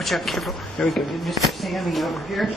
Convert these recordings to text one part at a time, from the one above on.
Watch out, careful. There we go. Get Mr. Sammy over here.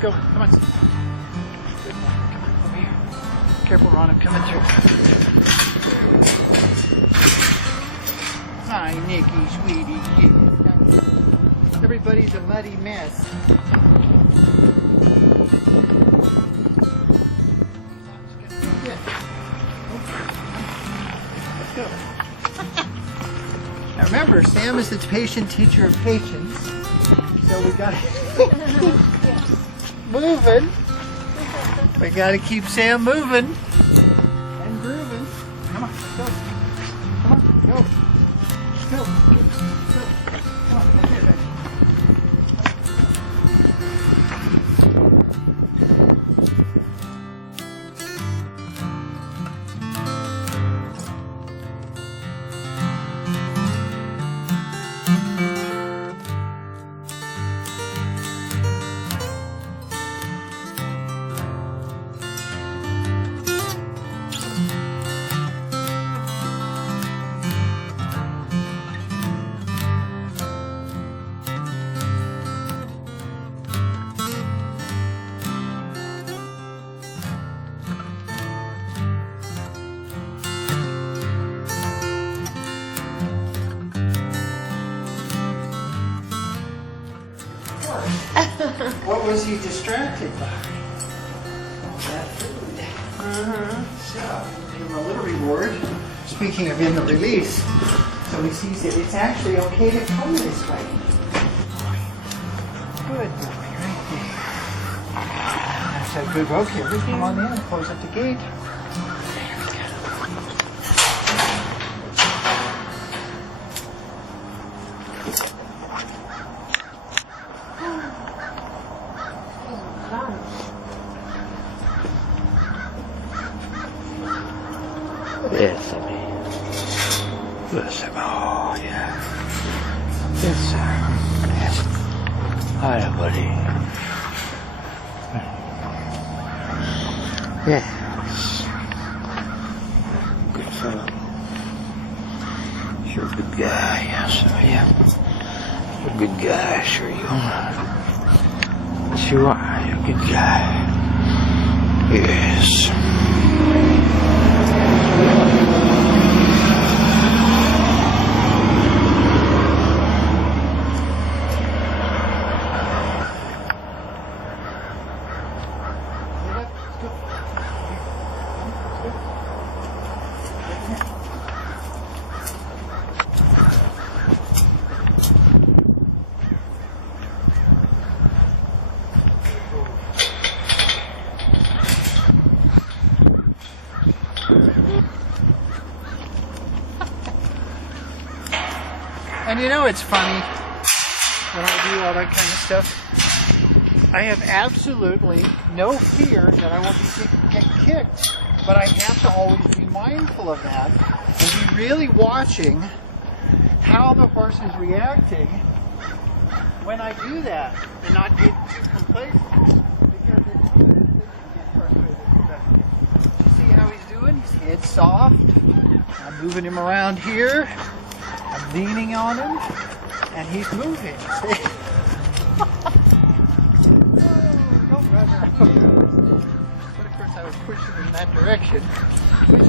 Go, come on. Good boy. Come on, over here. Careful, Ron, I'm coming through. Hi, Nikki, sweetie. Yeah. Everybody's a muddy mess. Let's go. Now remember, Sam is the patient teacher of patience. So we got to moving. We got to keep Sam moving and grooving. Come on, go. Come on, go. Go. Go. Come on, let's get it. What was he distracted by? That food. So, give him a little reward. Speaking of in the release, so he sees that it's actually okay to come this way. Good boy, right there. That's a good. Okay, we come on in and close up the gate. Yes, Sammy. Yes, Sammy. Oh, yeah. Yes, sir. Yes. Hi, buddy. Yes. Good fellow. You're a good guy, yes, sir. Yeah. You're a good guy, sure you are. Yes, you are. You're a good guy. Yes. And you know it's funny when I do all that kind of stuff. I have absolutely no fear that I won't get kicked, but I have to always be mindful of that and be really watching how the horse is reacting when I do that and not get too complacent because it's good to get frustrated. You see how he's doing? His head's soft. I'm moving him around here. I'm leaning on him, and he's moving. See? rather upwards. But of course I was pushing in that direction. Which is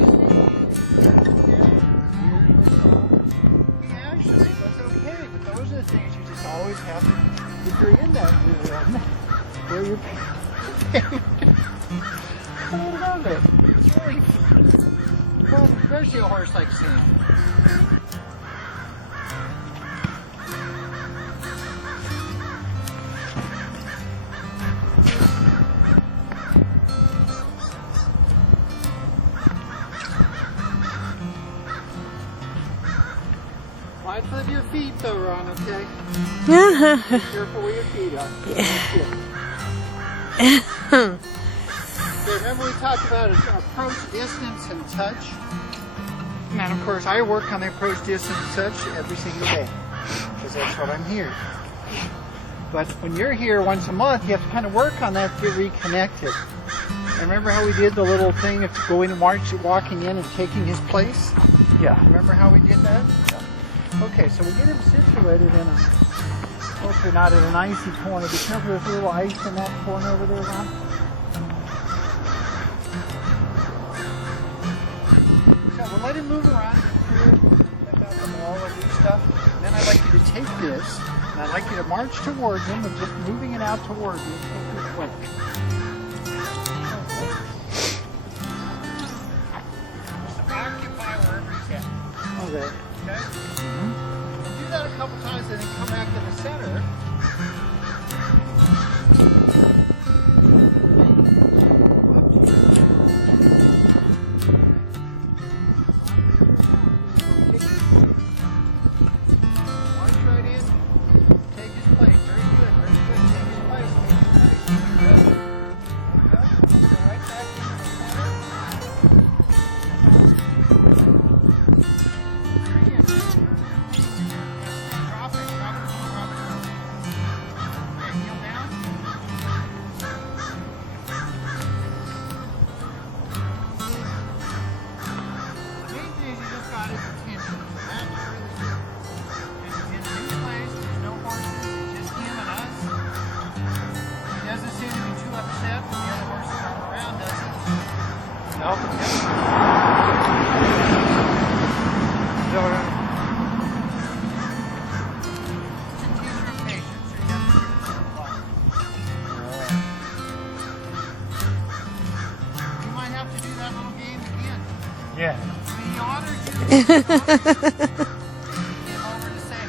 actually was okay, but those are the things you just always have to, if you're in that room, where you're I love it. It's really fun, especially a horse like Sam. Mindful of your feet though, Ron, okay? Be careful where your feet are. Okay, remember we talked about approach, distance, and touch? And of course I work on the approach, distance, and touch every single day. Because that's what I'm here. But when you're here once a month, you have to kind of work on that to get reconnected. And remember how we did the little thing of going and walking in and taking his place? Yeah. Remember how we did that? Okay, so we get him situated in a, hopefully not in an icy corner. Be careful, there's a little ice in that corner over there, Ron. So we'll let him move around, check out the wall and do stuff. And then I'd like you to take this, and I'd like you to march towards him and just moving it out towards you. Take your flank. Just occupy wherever he's at. Okay. Okay? Do that a couple times and then come back to the center. March right in. Take his place. Very good. Very good. Take his place. Take his place. Good. Go right back into the center. Drop it. Okay, heel down. The main thing is you just got his attention. That's really good. And he's in a new place. There's no horses. It's just him and us. He doesn't seem to be too upset when the other horses are around, does he? No. It's a teacher of patience, so you have to give it some love. You might have to do that little game again. Yeah. We honored you. Came over to say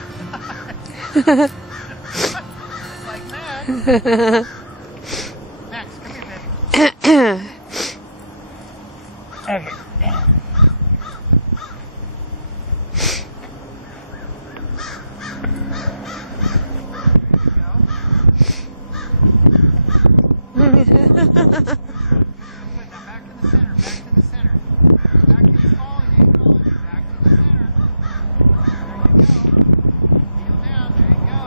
just like Max. Max, come here, baby. Okay. There you go. Good, now back in the center, back to the center. Back in the calling, you calling it. Back to the center. There you go. Heel down, there you go.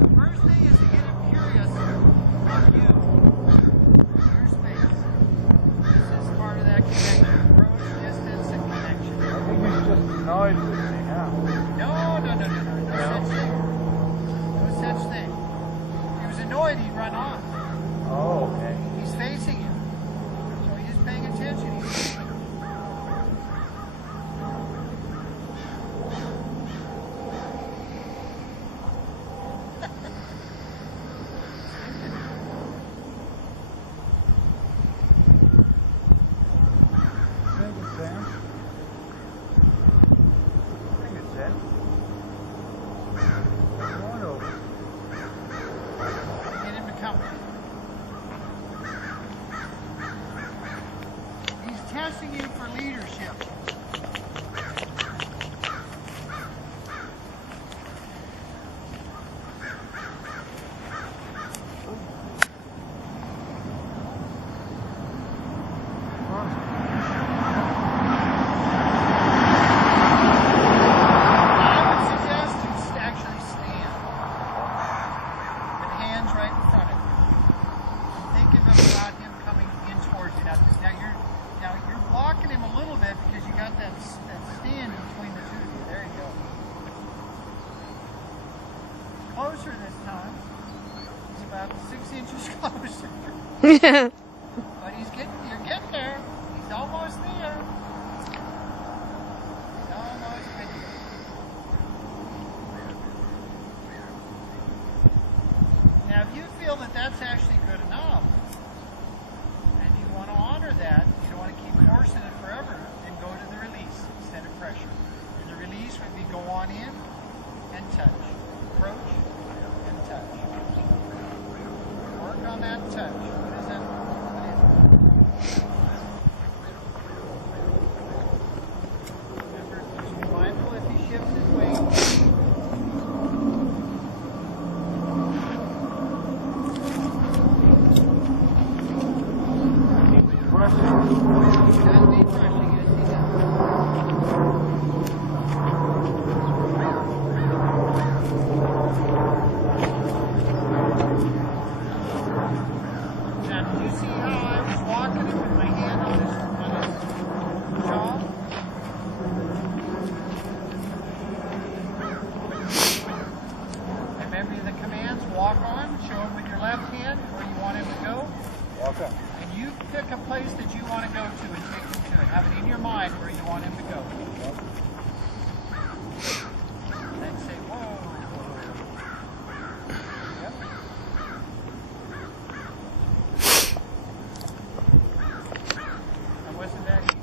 The first thing is to get him curious about you. Your space. This is part of that connection. Approach, distance, and connection. I think it's just annoyed with me now. No such thing. No such thing. If he was annoyed, he'd run off. Oh, okay. He's facing you. So he's just paying attention. He's Thank you, Sam. Thank you, Sam. Come on over. get him to come. He's testing you for leadership. I would suggest you actually stand with hands right in front of you. Thinking about him coming in towards you. Now you're blocking him a little bit because you got closer this time. He's about 6 inches closer. Yeah. But you're getting there. He's almost there. He's almost there. Now, if you feel that that's actually good enough, and you want to honor that, you don't want to keep forcing it forever, then go to the release instead of pressure. And the release would be go on in and touch. Approach and touch. Work on that touch. What is that? Remember, just be mindful if he shifts his weight. Doesn't need pressing, you just need that. Now, did you see how I was walking him with my hand on his jaw? Remember the commands, walk on, show him with your left hand where you want him to go. Walk up. And you pick a place that you want to go to and take him to it. Have it in your mind where you want him to go. And then say, whoa. Yep. And wasn't that easy?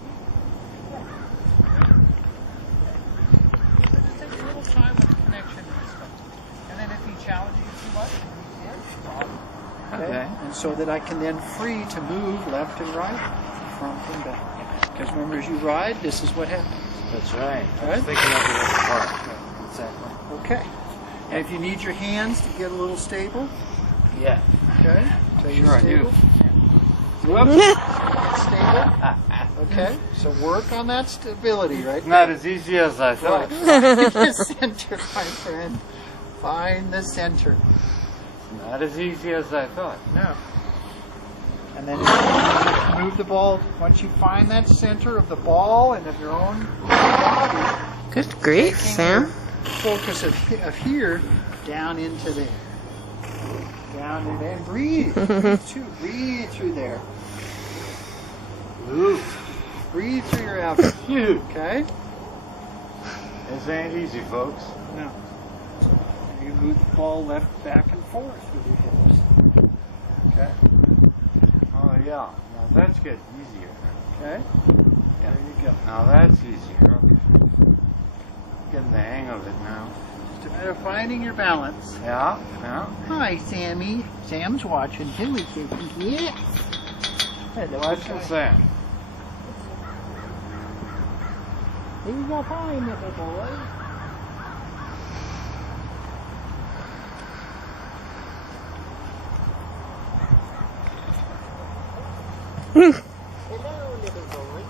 So it just takes a little time with the connection to this stuff. And then if he challenges you too much, Okay. and so that I can then free to move left and right, front and back. Because remember, as you ride, this is what happens. That's right. I Right? was thinking of it as part. Exactly. Okay. And if you need your hands to get a little stable, Yeah. okay? So you're Sure I do. stable. Whoops. Stable. Okay. So work on that stability, right? Not as easy as I Right. thought. Find the center, my friend. Find the center. Not as easy as I thought. No. And then move the ball. Once you find that center of the ball and of your own body, Good grief, taking Sam. your focus of here down into there. Down in there. And breathe. Breathe through there. Ooh. Breathe through your abdomen. Phew. Okay? This ain't easy, folks. No. And you move the ball left, back, and forth with your hips. Okay? Oh, yeah. Now that's getting easier. Okay? Yeah. There you go. Now that's easier. Okay. Getting the hang of it now. Just a matter of finding your balance. Yeah. Yeah. Hi, Sammy. Sam's watching too. He's thinking, yeah. Hello. Watching Sam. Here you go, fine, little boy. Hello, little boy.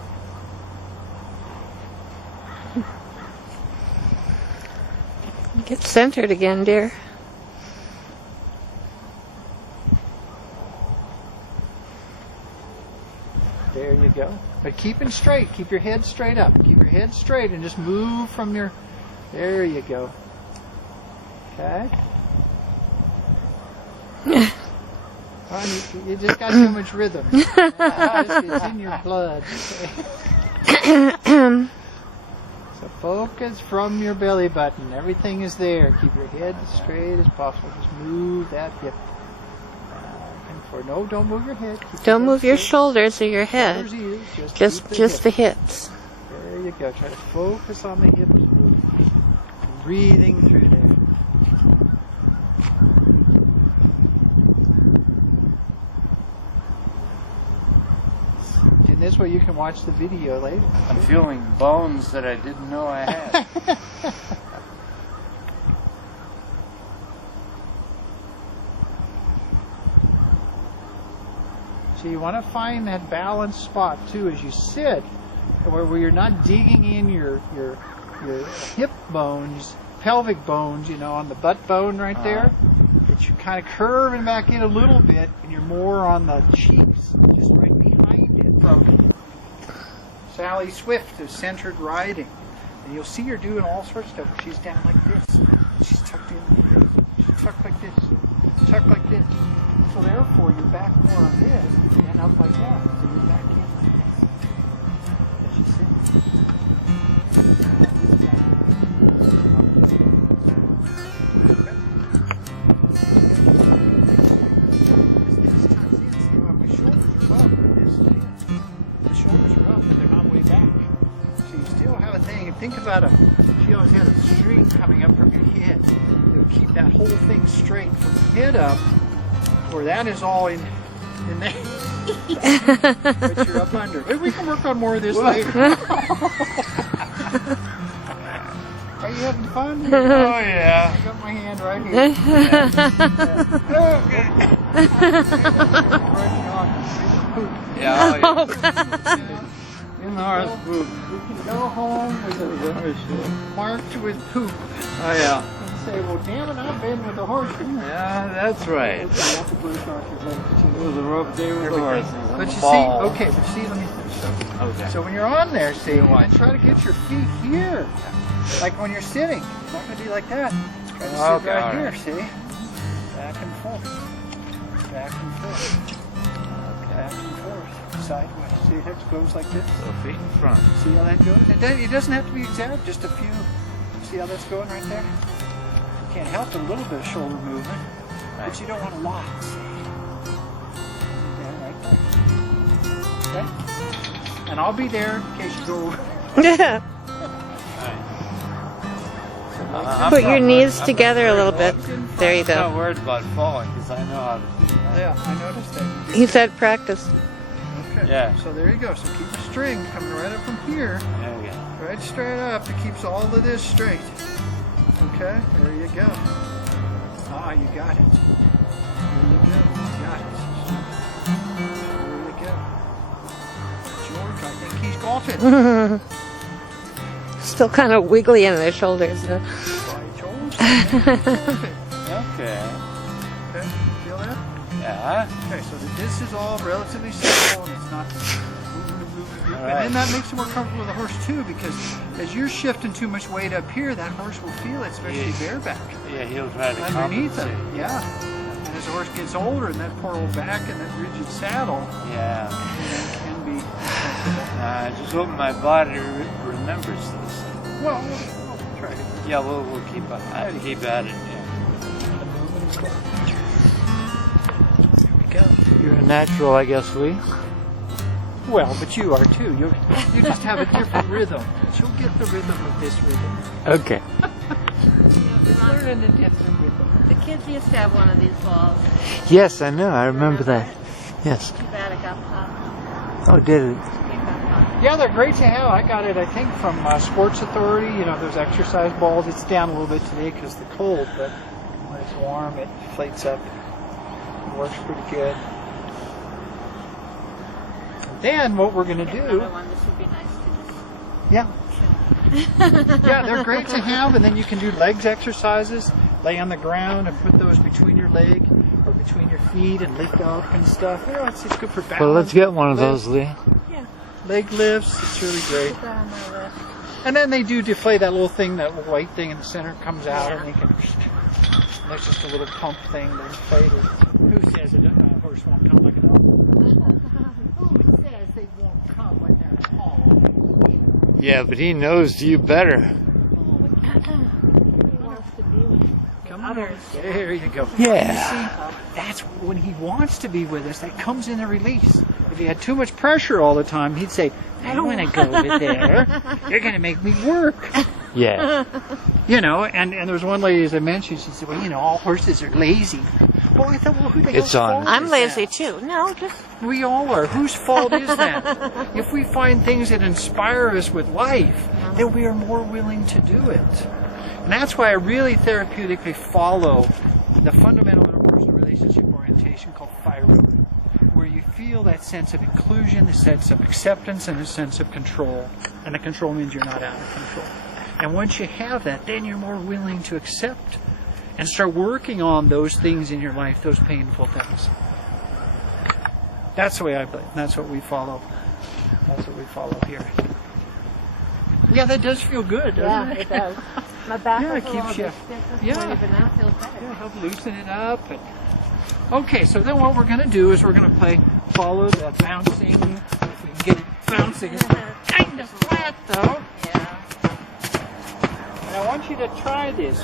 Get centered again, dear. There you go. But keep it straight. Keep your head straight up. Keep your head straight and just move from your... There you go. Okay? Oh, you just got too much rhythm. It's in your blood. So focus from your belly button. Everything is there. Keep your head as straight as possible. Just move that hip. And for no, don't move your head. Keep Don't head move your straight. shoulders or your head. Shoulders, ears, Just keep the hip. hips. There you go. Try to focus on the hips moving. Breathing through there. And this way you can watch the video later. I'm feeling bones that I didn't know I had. So you want to find that balanced spot too as you sit, where you're not digging in your hip bones, pelvic bones, you know, on the butt bone right there. That you're kind of curving back in a little bit, and you're more on the cheeks, just right behind it. From Sally Swift of Centered Riding. And you'll see her doing all sorts of stuff. She's down like this. She's tucked in. She's tucked like this. Tucked like this. So therefore, you're back more on this and up like that. So you're back in. As you sit. This tucks in. See how my shoulders are up. The shoulders are up, but they're not way back. So you still have a thing. And think about she always had a string coming up from your head. It would keep that whole thing straight from the head up, where that is all in there. But you're up under. Maybe we can work on more of this later. Are you having fun? Oh yeah. I got my hand right here. Yeah. Oh, yeah. In the horse poop. We can go home with a marked with poop. Oh yeah. And say, well, damn it, I've been with the horse. Yeah, that's right. It was a rough day with the horses. But you see, Ball. okay, but see, let me finish. Okay. So when you're on there, see, and try to get your feet here. Like when you're sitting. It's not going to be like that. Try to sit Okay, right all here, right. see? Back and forth. Back and forth. Back and forth. Sideways. See how it goes like this? So feet in front. See how that goes? It doesn't have to be exact, just a few. See how that's going right there? You can't help a little bit of shoulder movement, but you don't want a lot. See? Yeah, right there. Okay? And I'll be there in case you go. Put your knees together a little bit. There you I'm not go. worried about falling because I know how to do that. Yeah, I noticed that. He said practice. Okay. Yeah. So there you go. So keep a string coming right up from here, There we go. right straight up. It keeps all of this straight. Okay, there you go. Ah, you got it. There you go. You got it. There you go. George, I think he's got it. Still kind of wiggly in the shoulders. Though. Why, George? Perfect. Okay. Okay, feel that? Yeah. Okay, so this is all relatively simple and it's not. All And right. then that makes it more comfortable with the horse too, because as you're shifting too much weight up here, that horse will feel it, especially bareback. Yeah, he'll try to Underneath compensate. it, yeah. And as the horse gets older, and that poor old back and that rigid saddle Yeah. can be uncomfortable. I just hope my body remembers this. Well, we'll try it. Yeah, we'll keep. I have to keep at it. Yeah. There we go. You're a natural, I guess, Lee. Well, but you are too. You just have a different rhythm. She'll get the rhythm of this rhythm. Okay. It's learning a different rhythm. The kids used to have one of these balls. Yes, I know. I remember that. Yes. Too bad it got popped. Oh, did it? It got popped. Yeah, they're great to have. I got it, I think, from Sports Authority. You know, those exercise balls. It's down a little bit today because of the cold, but when it's warm, it inflates up. It works pretty good. And then what we're going to do... Another one. This would be nice to just. Yeah. Yeah, they're great to have, and then you can do legs exercises. Lay on the ground and put those between your leg or between your feet and lift up and stuff. You know, it's good for balance. Well, let's get one of those, Lee. Yeah. Leg lifts. It's really great. Put that on my list. And then they do deflate that little thing, that little white thing in the center comes out, and they can. And there's just a little pump thing to inflate it. Who says a horse won't come like a dog? Who says they won't come when they're tall? Yeah, but he knows you better. Come on. There you go. Yeah. See, that's when he wants to be with us. That comes in a release. If he had too much pressure all the time, he'd say, I don't want to go over there. You're going to make me work. Yeah. You know, and there was one lady, as I mentioned, she said, well, you know, all horses are lazy. Well, I thought, well, who the It's hell's on. fault I'm is lazy that? too. No, just We all are. Whose fault is that? If we find things that inspire us with life, then we are more willing to do it. And that's why I really therapeutically follow the fundamental interpersonal relationship orientation called FIRO, where you feel that sense of inclusion, the sense of acceptance, and a sense of control. And the control means you're not out of control. And once you have that, then you're more willing to accept and start working on those things in your life, those painful things. That's the way I believe. That's what we follow. That's what we follow here. Yeah, that does feel good, doesn't Yeah, it? it does. My back Yeah, was it a keeps little you- stiff this yeah. morning, but now it feels better. Yeah, help loosen it up. And... Okay, so then what we're going to do is we're going to play follow the bouncing. If we can get it bouncing. It's kind of flat though. Yeah. And I want you to try this.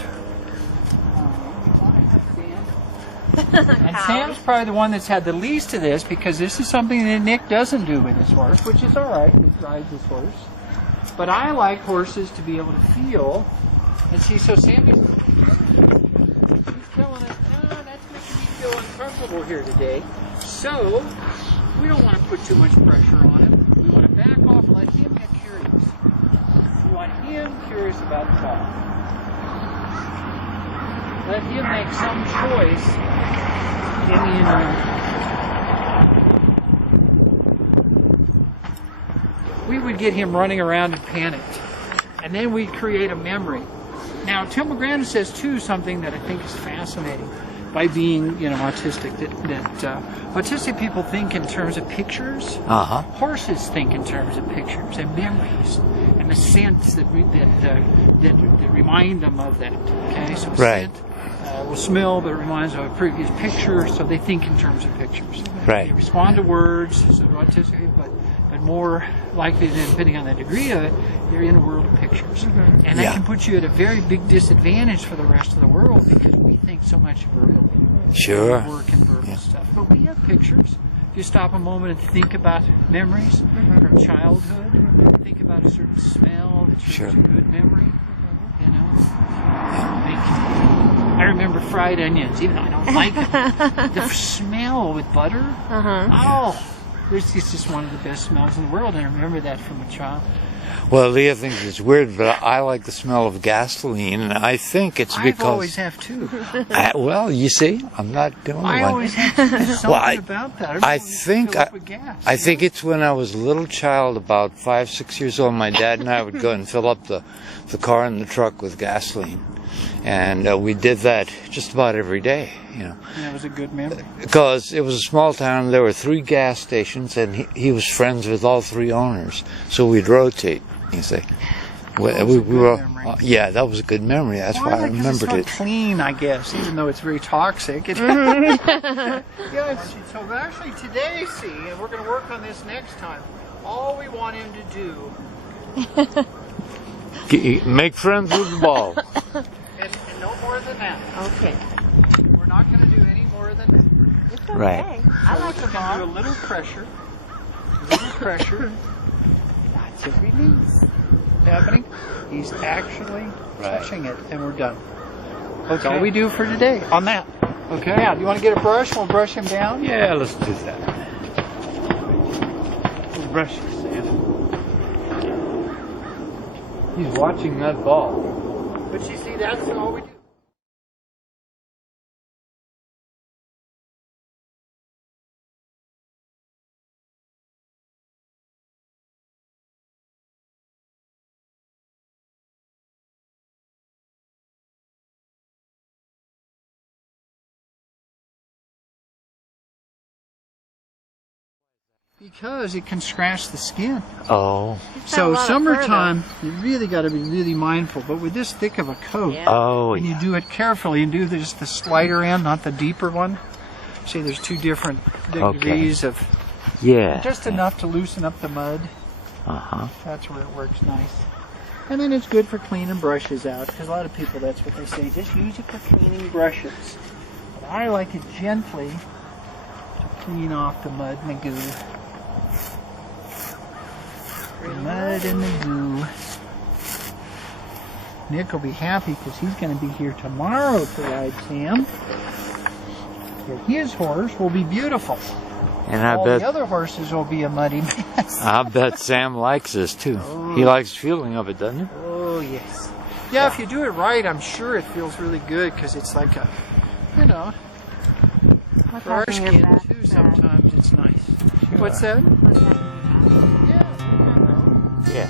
And Sam's probably the one that's had the least of this because this is something that Nick doesn't do with his horse, which is all right. He rides his horse. But I like horses to be able to feel and see. So Sammy's telling us, no, that's making me feel uncomfortable here today. So we don't want to put too much pressure on him. We want to back off and let him get curious. We want him curious about the ball. Let him make some choice in the interim. We would get him running around and panicked, and then we'd create a memory. Now, Tim McGrandon says too something that I think is fascinating by being, autistic. That autistic people think in terms of pictures. Horses think in terms of pictures and memories and the scents that remind them of that. Okay, so Right. scent will smell, but it reminds them of a previous picture. So they think in terms of pictures. Right. They respond to words, so autistic, but more likely than depending on the degree of it, they're in a world of pictures. And that Yeah. can put you at a very big disadvantage for the rest of the world because we think so much verbally. Sure. Work and verbal stuff. But we have pictures. If you stop a moment and think about memories from childhood, think about a certain smell that Sure. shows a good memory, I remember fried onions, even though I don't like them. The smell with butter, oh, it's just one of the best smells in the world. And I remember that from a child. Well, Leah thinks it's weird, but I like the smell of gasoline, and I think it's I because... always have too. well, you see, I'm not the only I one. always have to do something Well, about that. I don't think fill up with gas, I think it's when I was a little child, about 5, 6 years old. My dad and I would go and fill up the car and the truck with gasoline, and we did that just about every day. And that was a good memory. Because it was a small town, there were 3 gas stations, and he was friends with all 3 owners, so we'd rotate. You see, we were. Yeah, that was a good memory. That's why I remembered it's it. not clean, I guess, even though it's very toxic. So actually today, and we're going to work on this next time. All we want him to do, Make friends with the ball. and no more than that. Okay. We're not going to do any more than that. It's okay. Right. I like the We're going to do a ball. little pressure. Lots of release happening. He's actually touching it, and we're done. That's all we do for today on that. Okay. Now, do you want to get a brush? We'll brush him down. Yeah, let's do that. We'll brush you, Sam. He's watching that ball. But you see, that's all we do. Because it can scratch the skin. Oh. So summertime, you really got to be really mindful. But with this thick of a coat, Yeah. Oh, and you yeah. do it carefully and do just the slighter end, not the deeper one. See, there's 2 different degrees of Yeah. just enough to loosen up the mud. Uh-huh. That's where it works nice. And then it's good for cleaning brushes out, because a lot of people, that's what they say, just use it for cleaning brushes. But I like it gently to clean off the mud and the goo. The mud and the goo. Nick will be happy because he's going to be here tomorrow to ride Sam. And his horse will be beautiful. And I All the bet other horses will be a muddy mess. Sam likes this too. He likes the feeling of it, doesn't he? Oh, yes. Yeah, if you do it right, I'm sure it feels really good because it's like a, for our skin too, sometimes it's nice. What's that? Yeah. Yeah.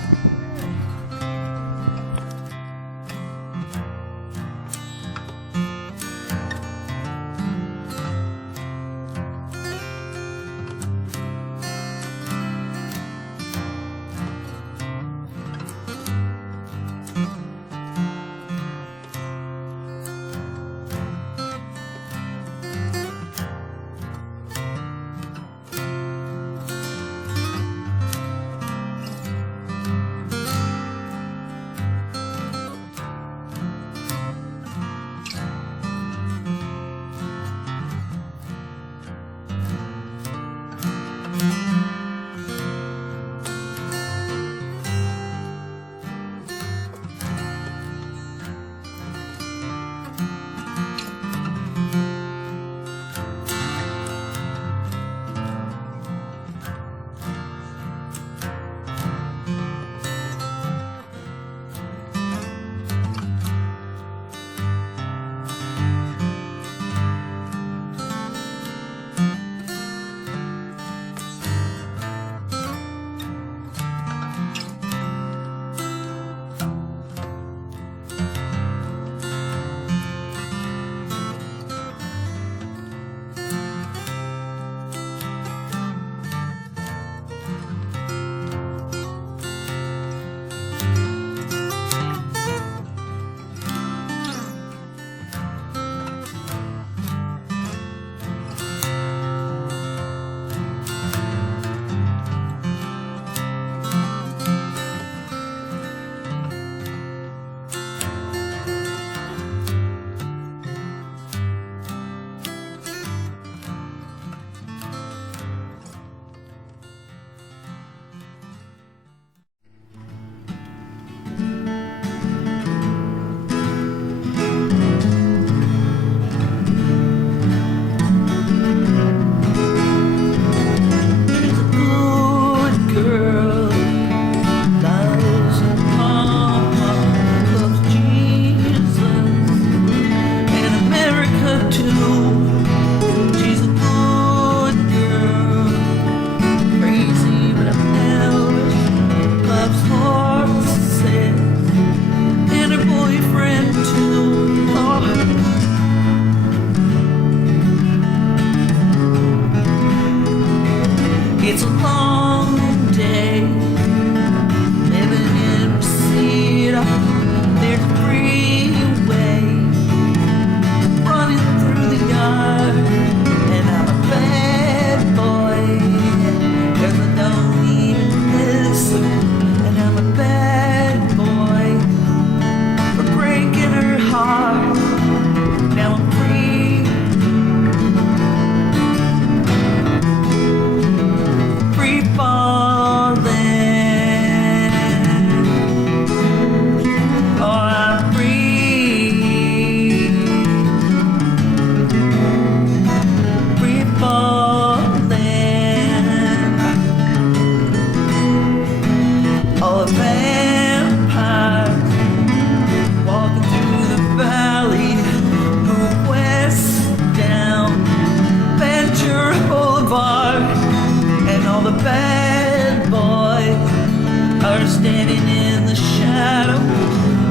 are standing in the shadow,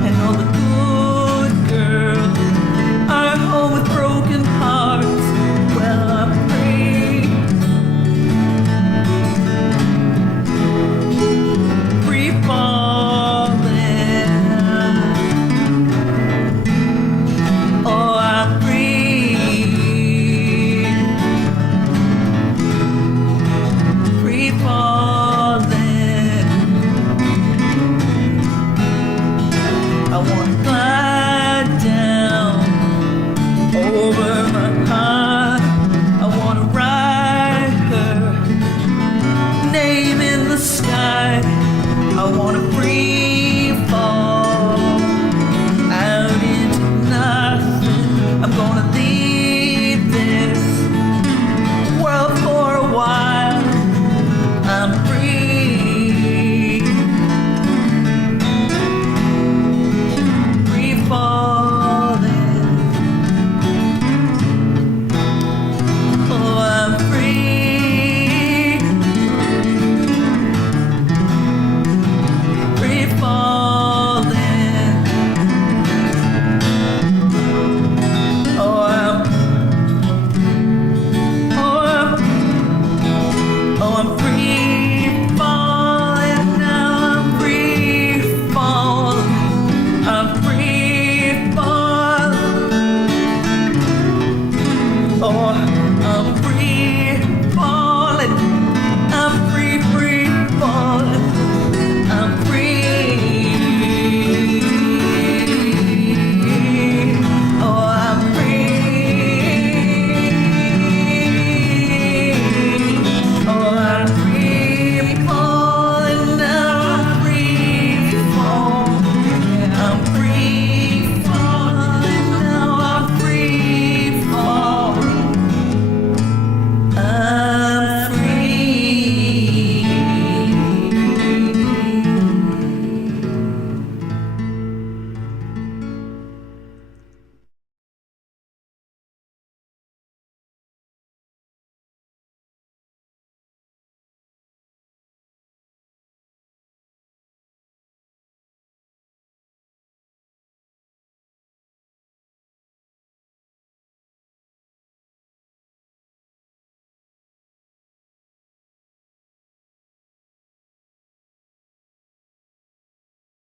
and all the good girls are home with broken hearts. Well, I pray, free falling. Oh, I pray, free falling. I wanna glide down over my heart. I wanna write her name in the sky.